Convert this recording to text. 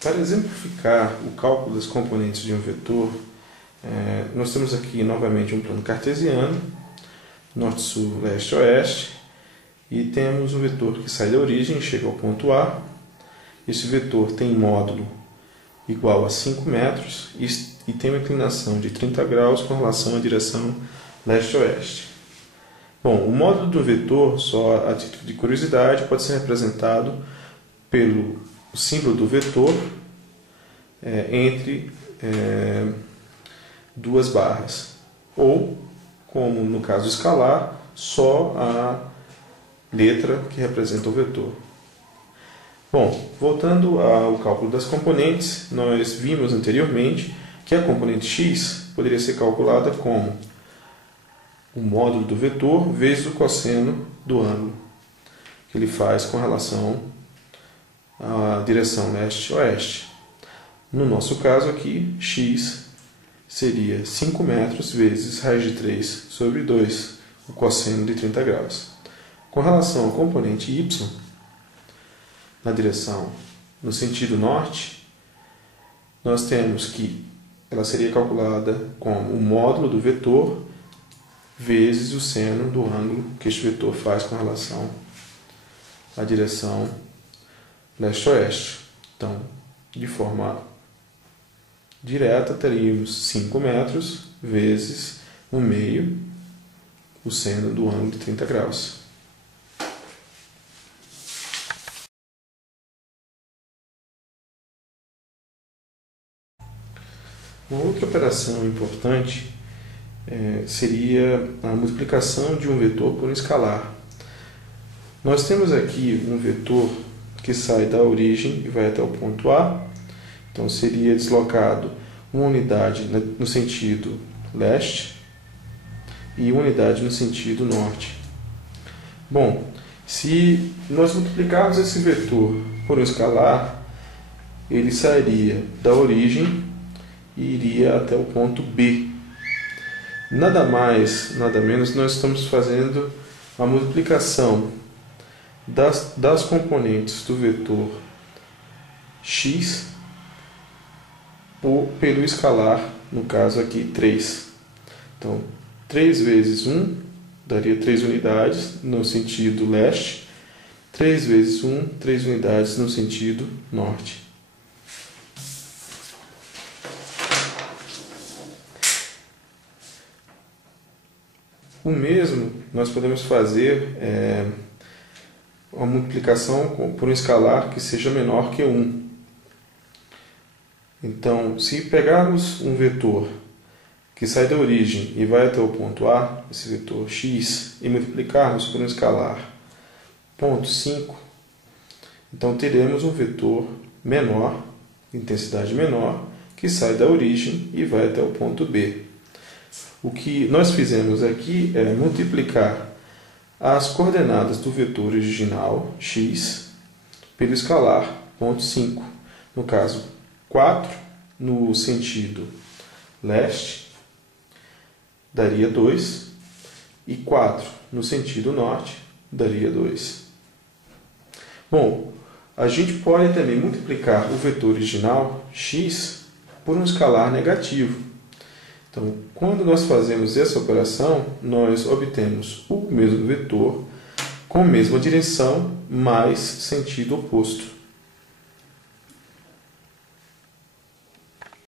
Para exemplificar o cálculo das componentes de um vetor, nós temos aqui novamente um plano cartesiano, norte-sul, leste-oeste, e temos um vetor que sai da origem e chega ao ponto A. Esse vetor tem módulo igual a 5 metros e tem uma inclinação de 30 graus com relação à direção leste-oeste. Bom, o módulo do vetor, só a título de curiosidade, pode ser representado pelo símbolo do vetor entre duas barras, ou, como no caso escalar, só a letra que representa o vetor. Bom, voltando ao cálculo das componentes, nós vimos anteriormente que a componente x poderia ser calculada como o módulo do vetor vezes o cosseno do ângulo que ele faz com relação à direção leste-oeste. No nosso caso aqui, x seria 5 metros vezes raiz de 3 sobre 2, o cosseno de 30 graus. Com relação à componente y, na direção no sentido norte, nós temos que ela seria calculada como o módulo do vetor vezes o seno do ângulo que este vetor faz com relação à direção leste-oeste. Então, de forma direta, teríamos 5 metros vezes o meio, o seno do ângulo de 30 graus. Uma outra operação importante seria a multiplicação de um vetor por um escalar. Nós temos aqui um vetor que sai da origem e vai até o ponto A. Então seria deslocado uma unidade no sentido leste e uma unidade no sentido norte. Bom, se nós multiplicarmos esse vetor por um escalar, ele sairia da origem e iria até o ponto B. Nada mais, nada menos, nós estamos fazendo a multiplicação das componentes do vetor x pelo escalar, no caso aqui 3. Então, 3 vezes 1 daria 3 unidades no sentido leste, 3 vezes 1, 3 unidades no sentido norte. O mesmo nós podemos fazer uma multiplicação por um escalar que seja menor que 1. Então, se pegarmos um vetor que sai da origem e vai até o ponto A, esse vetor x, e multiplicarmos por um escalar 0,5, então teremos um vetor menor, de intensidade menor, que sai da origem e vai até o ponto B. O que nós fizemos aqui é multiplicar as coordenadas do vetor original, x, pelo escalar 0,5. No caso, 4 no sentido leste daria 2 e 4 no sentido norte daria 2. Bom, a gente pode também multiplicar o vetor original, x, por um escalar negativo. Então, quando nós fazemos essa operação, nós obtemos o mesmo vetor com a mesma direção, mas sentido oposto.